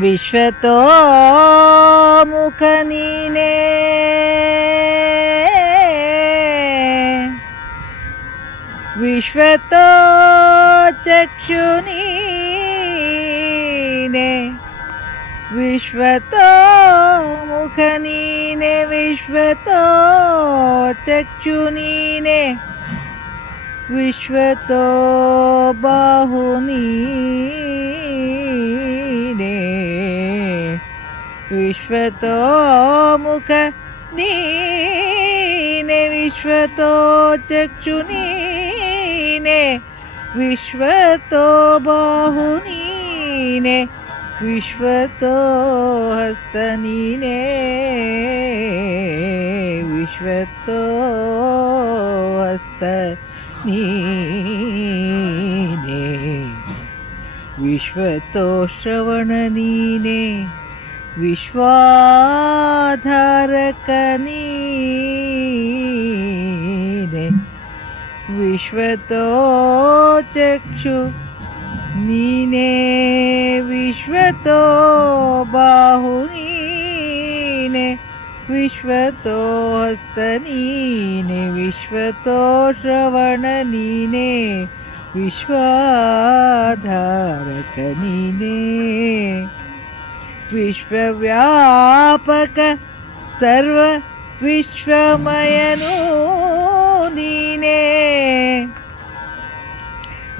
विश्व तो मुख नीने विश्व तो चक्षुनीने विश्व तो मुखनीने विश्व तो चक्षुनीने विश्व तो बाहुनी। विश्वतो मुख नीने विश्वतो चक्षुनीने विश्वतो बाहुनीने विश्वतो हस्तनीने विश्वतो हस्तनीने विश्वतो श्रवणनीने विश्वाधारकनीरे विश्वतो चक्षु नीने विश्वतो बाहुनीने विश्वतो हस्तनीने विश्वतो श्रवणनीने विश्वाधारकनीने। विश्वव्यापक सर्व विश्वमयनो दीने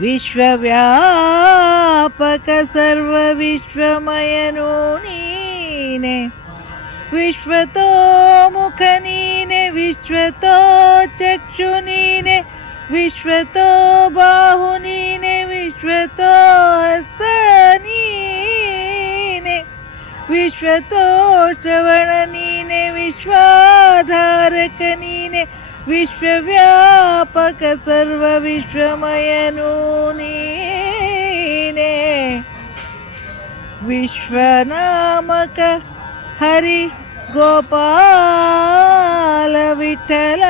विश्वव्यापक सर्व विश्वमयनो नीने। विश्वतो मुखनीने विश्वतो चक्षुनीने विश्वतो बा ವಿಶ್ವತೋ ಶ್ರವಣ ನೀನೆ ವಿಶ್ವಾಧಾರಕ ನೀನೆ ವಿಶ್ವವ್ಯಾಪಕ ಸರ್ವ ವಿಶ್ವಮಯನೂ ನೀನೆ ವಿಶ್ವನಾಮಕ ಹರಿ ಗೋಪಾಲ ವಿಠಲ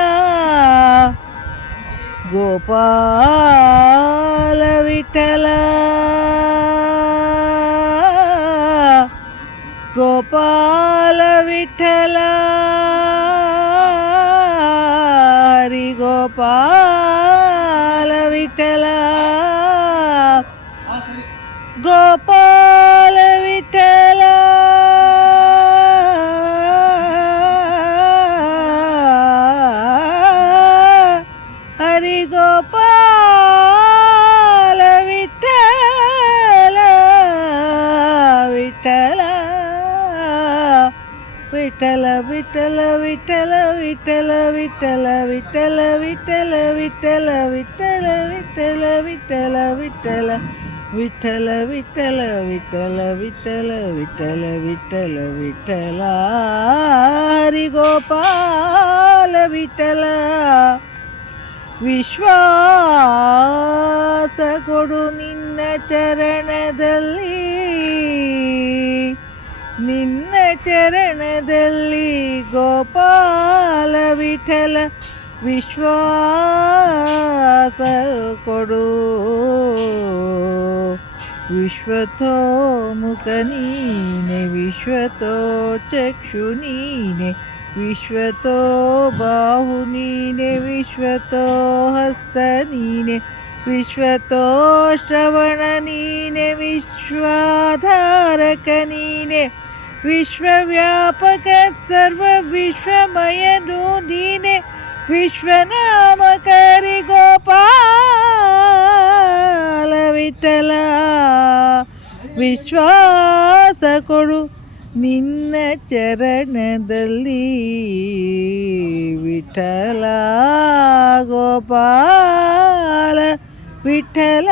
ಗೋಪಾಲ విఠలారి గోపాల విఠల. గోపాల విఠలా. ವಿಠಲ ವಿಠಲ ವಿಠಲ ವಿಠಲ ವಿಠಲ ವಿಠಲ ವಿಠಲ ವಿಠಲ ವಿಠಲ ವಿಠಲ ವಿಠಲ ವಿಠಲ ವಿಠಲ ವಿಠಲ ವಿಠಲ ವಿಠಲ ವಿಠಲ ವಿಠಲ ವಿಠಲ ಹರಿ ಗೋಪಾಲ ವಿಠಲ ವಿಶ್ವಾಸ ಕೊಡು ನಿನ್ನ ಚರಣದಲ್ಲಿ ನಿನ್ನ ಚರಣದಲ್ಲಿ ಗೋಪಾಲ ವಿಠಲ ವಿಶ್ವಾಸ ಕೊಡು ವಿಶ್ವತೋ ಮುಖ ನೀನೆ ವಿಶ್ವತೋ ಚಕ್ಷು ನೀನೆ ವಿಶ್ವತೋ ಬಾಹು ನೀನೆ ವಿಶ್ವತೋ ಹಸ್ತ ನೀನೆ ವಿಶ್ವತೋ ಶ್ರವಣ ನೀನೆ ವಿಶ್ವಾಧಾರಕ ನೀನೆ ವಿಶ್ವವ್ಯಾಪಕ ಸರ್ವ ವಿಶ್ವಮಯನು ನೀನೆ ವಿಶ್ವನಾಮಕರಿ ಗೋಪಾಲ ವಿಠಲ ವಿಶ್ವಾಸ ಕೊಡು ನಿನ್ನ ಚರಣದಲ್ಲಿ ವಿಠಲ ಗೋಪಾಲ ವಿಠಲ.